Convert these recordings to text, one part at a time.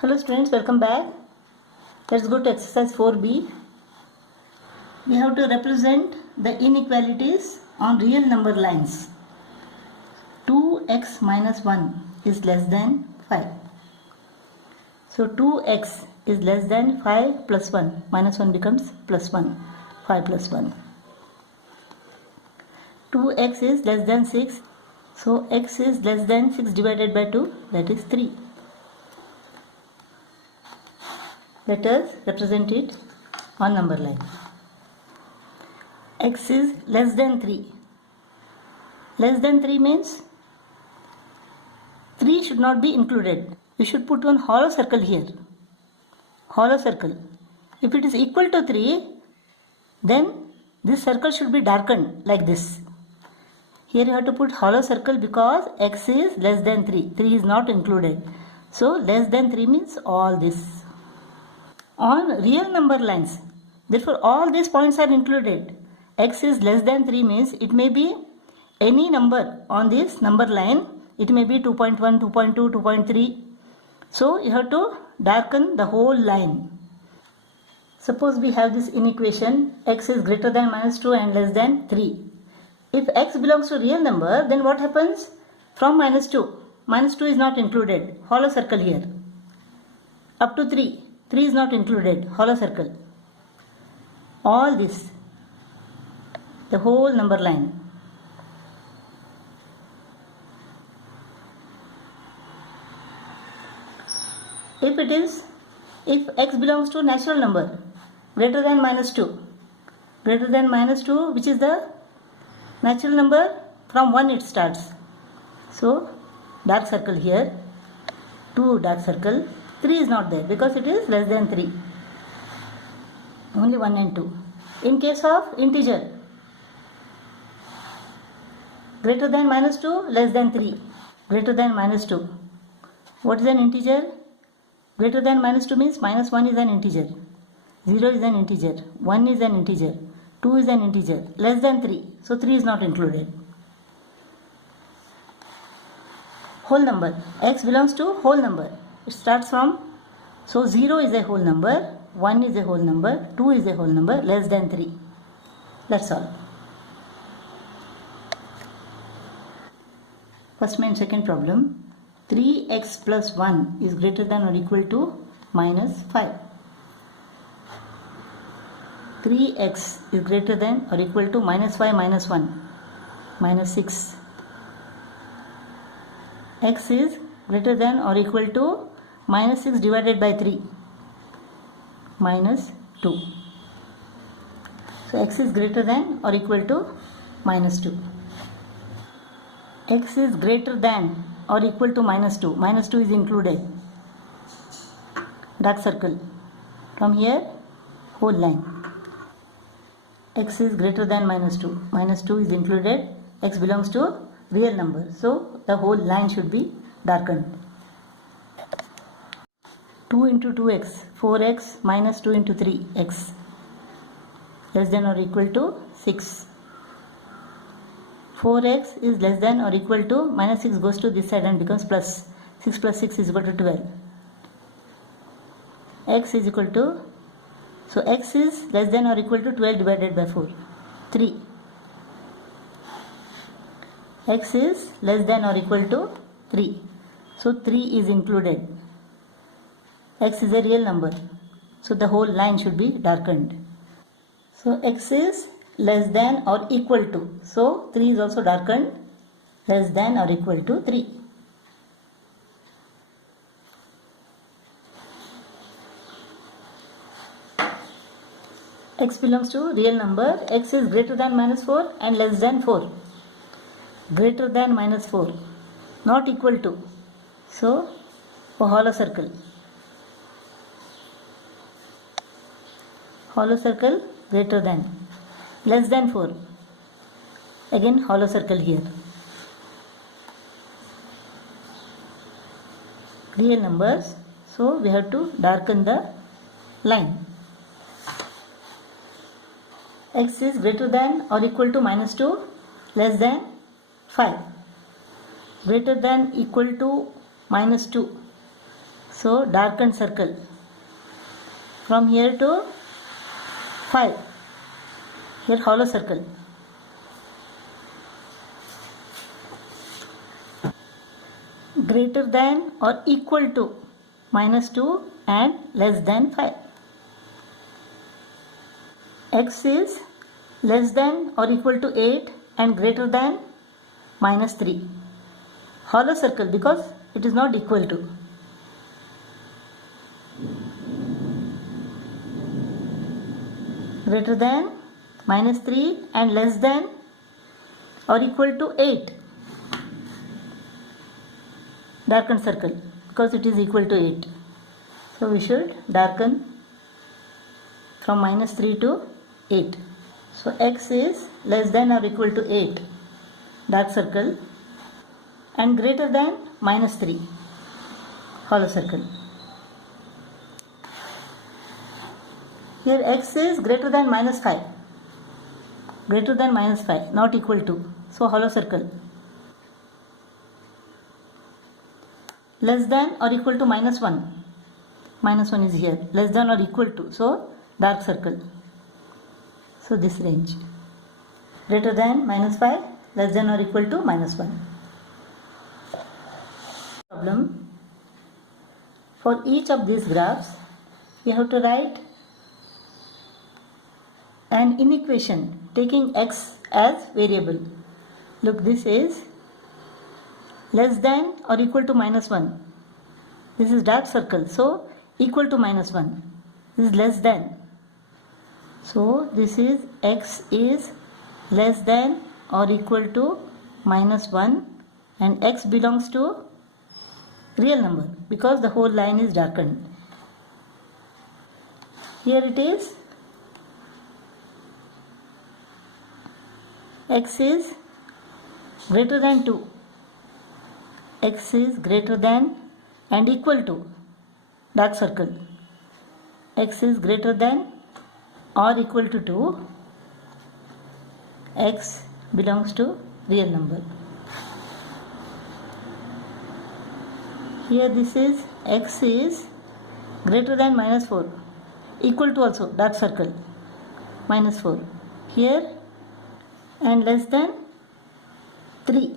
Hello students, welcome back. Let's go to exercise 4b. We have to represent the inequalities on real number lines. 2x minus 1 is less than 5. So 2x is less than 5 plus 1. Minus 1 becomes plus 1. 5 plus 1. 2x is less than 6. So x is less than 6 divided by 2, that is 3. Let us represent it on number line. X is less than 3. Less than 3 means 3 should not be included. You should put one hollow circle here. Hollow circle. If it is equal to 3, then this circle should be darkened like this. Here you have to put hollow circle because x is less than 3. 3 is not included. So less than 3 means all this. On real number lines, therefore all these points are included. X is less than 3 means it may be any number on this number line. It may be 2.1, 2.2, 2.3. So you have to darken the whole line. Suppose we have this inequation, x is greater than minus 2 and less than 3. If x belongs to real number, then what happens? From minus 2. Minus 2 is not included. Hollow circle here. Up to 3. 3 is not included, hollow circle. All this, the whole number line. If x belongs to natural number, greater than minus 2. Greater than minus 2, which is the natural number, from 1 it starts. So, dark circle here, 2 dark circle. 3 is not there because it is less than 3. Only 1 and 2. In case of integer, greater than minus 2, less than 3. Greater than minus 2. What is an integer? Greater than minus 2 means minus 1 is an integer. 0 is an integer. 1 is an integer. 2 is an integer. Less than 3. So 3 is not included. Whole number. X belongs to whole number. It starts from, so 0 is a whole number, 1 is a whole number, 2 is a whole number, less than 3. That's all. First and second problem. 3x plus 1 is greater than or equal to minus 5. 3x is greater than or equal to minus 5 minus 1, minus 6. X is greater than or equal to minus 6 divided by 3, minus 2. So x is greater than or equal to minus 2. X is greater than or equal to minus 2. Minus 2 is included. Dark circle. From here, whole line. X is greater than minus 2. Minus 2 is included. X belongs to real number. So the whole line should be darkened. 2 into 2x, 4x minus 2 into 3x, less than or equal to 6. 4x is less than or equal to, minus 6 goes to this side and becomes plus. 6 plus 6 is equal to 12. X is equal to, so x is less than or equal to 12 divided by 4, 3. X is less than or equal to 3. So 3 is included. X is a real number. So the whole line should be darkened. So x is less than or equal to. So 3 is also darkened. Less than or equal to 3. X belongs to real number. X is greater than minus 4 and less than 4. Greater than minus 4. Not equal to. So a hollow circle. Hollow circle, greater than. Less than 4. Again hollow circle here. Real numbers. So we have to darken the line. X is greater than or equal to minus 2, less than 5. Greater than equal to minus 2. So darken circle from here to 5. Here hollow circle. Greater than or equal to -2 and less than 5. X is less than or equal to 8 and greater than -3. Hollow circle because it is not equal to. Greater than -3 and less than or equal to 8. Darken circle because it is equal to 8. So we should darken from -3 to 8. So x is less than or equal to 8. Dark circle. And greater than -3. Hollow circle. Here x is greater than -5. Greater than -5, not equal to. So hollow circle. Less than or equal to -1. -1 is here. Less than or equal to. So dark circle. So this range. Greater than -5, less than or equal to -1. Problem. For each of these graphs, we have to write an inequation taking x as variable. Look, this is less than or equal to -1. This is dark circle, so equal to -1. This is less than. So this is x is less than or equal to -1 and x belongs to real number because the whole line is darkened. Here it is x is greater than 2. X is greater than and equal to dark circle. X is greater than or equal to 2. X belongs to real number. Here this is x is greater than -4. Equal to also dark circle. -4. Here and less than 3.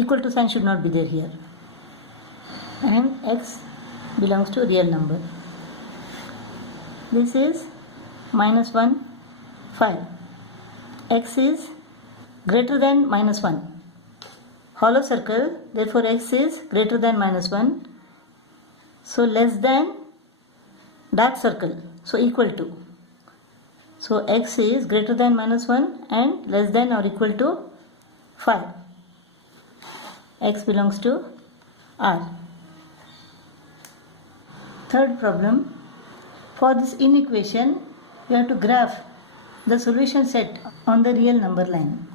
Equal to sign should not be there here. And x belongs to real number. This is -1, 5. X is greater than -1. Hollow circle, therefore x is greater than -1. So less than dark circle, so equal to. So x is greater than -1 and less than or equal to 5. X belongs to R. Third problem. For this inequation, you have to graph the solution set on the real number line.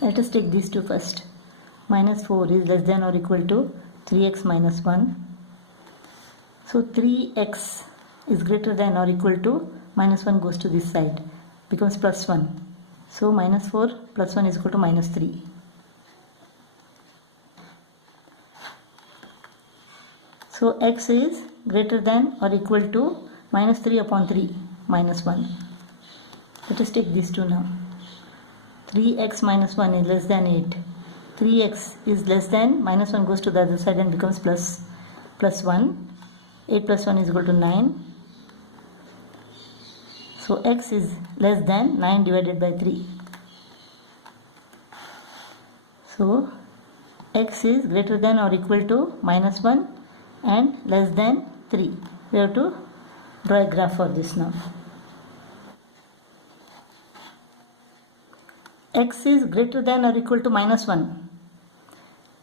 Let us take these two first. -4 is less than or equal to 3x minus 1. So 3x is greater than or equal to -1 goes to this side, becomes +1. So -4 plus 1 is equal to -3. So x is greater than or equal to -3 upon 3 minus 1. Let us take these two now. 3x minus 1 is less than 8. 3x is less than -1 goes to the other side and becomes plus 1. 8 plus 1 is equal to 9. So x is less than 9 divided by 3. So x is greater than or equal to -1 and less than 3. We have to draw a graph for this now. X is greater than or equal to -1.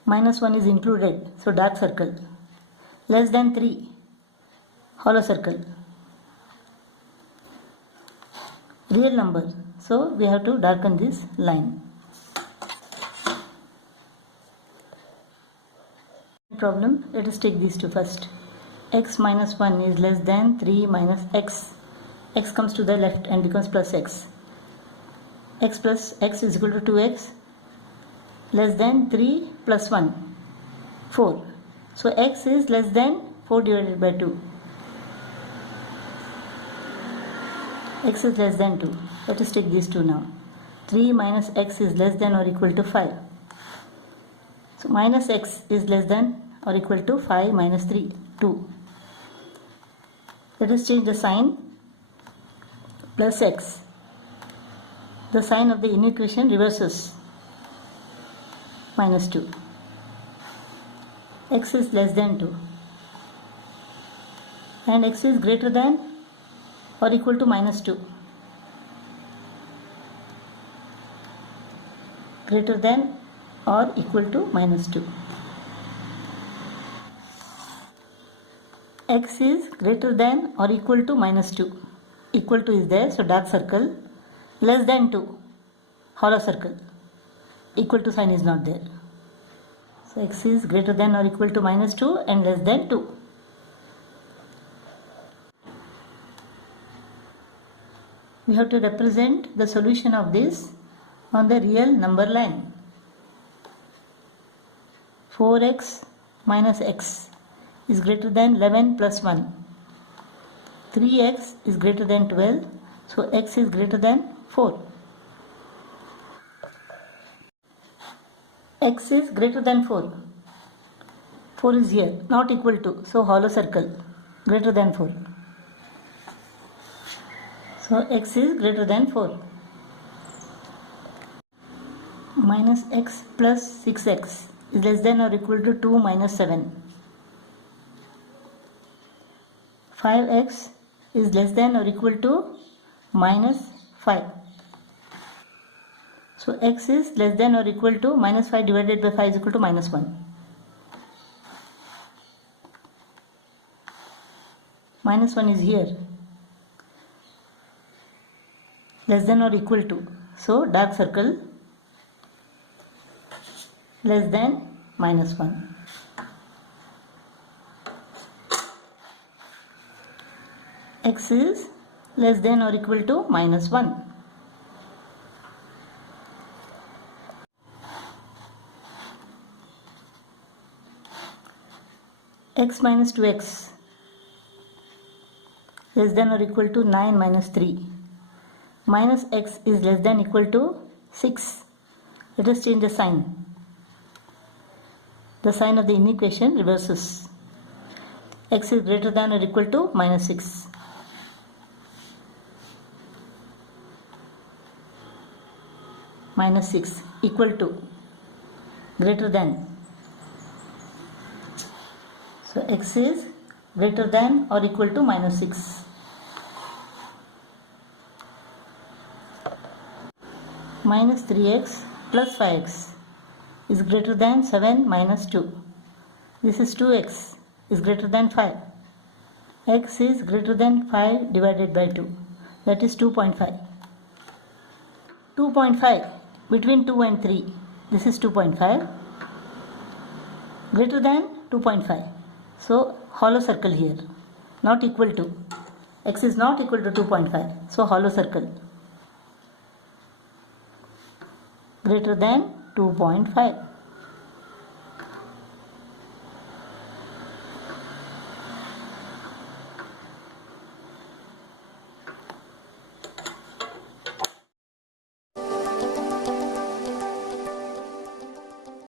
-1 is included, so dark circle. Less than 3, hollow circle. Real number, so we have to darken this line. Problem, let us take these two first. X minus 1 is less than 3 minus x. X comes to the left and becomes plus x. X plus x is equal to 2x less than 3 plus 1. 4. So x is less than 4 divided by 2. X is less than 2. Let us take these two now. 3 minus x is less than or equal to 5. So minus x is less than or equal to 5 minus 3, 2. Let us change the sign. Plus x. The sign of the inequation reverses. Minus 2. X is less than 2. And x is greater than or equal to minus 2. Greater than or equal to minus 2. X is greater than or equal to minus 2. Equal to is there, so dark circle. Less than 2, hollow circle. Equal to sign is not there. So x is greater than or equal to minus 2 and less than 2. We have to represent the solution of this on the real number line. 4x minus x is greater than 11 plus 1. 3x is greater than 12, so x is greater than 4. X is greater than 4. 4 is here, not equal to, so hollow circle, greater than 4. So x is greater than 4. Minus x plus 6x is less than or equal to 2 minus 7. 5x is less than or equal to minus 5. So x is less than or equal to minus 5 divided by 5 is equal to minus 1. Minus 1 is here. Less than or equal to. So dark circle. Less than minus 1. X is less than or equal to minus 1. X minus 2x less than or equal to 9 minus 3. Minus x is less than or equal to 6. Let us change the sign. The sign of the inequation reverses. X is greater than or equal to minus 6. Minus 6 equal to greater than. So x is greater than or equal to minus 6. Minus 3x plus 5x is greater than 7 minus 2. This is 2x is greater than 5. X is greater than 5 divided by 2. That is 2.5. 2.5 between 2 and 3. This is 2.5. Greater than 2.5. So hollow circle here. Not equal to. X is not equal to 2.5. So hollow circle. Greater than 2.5.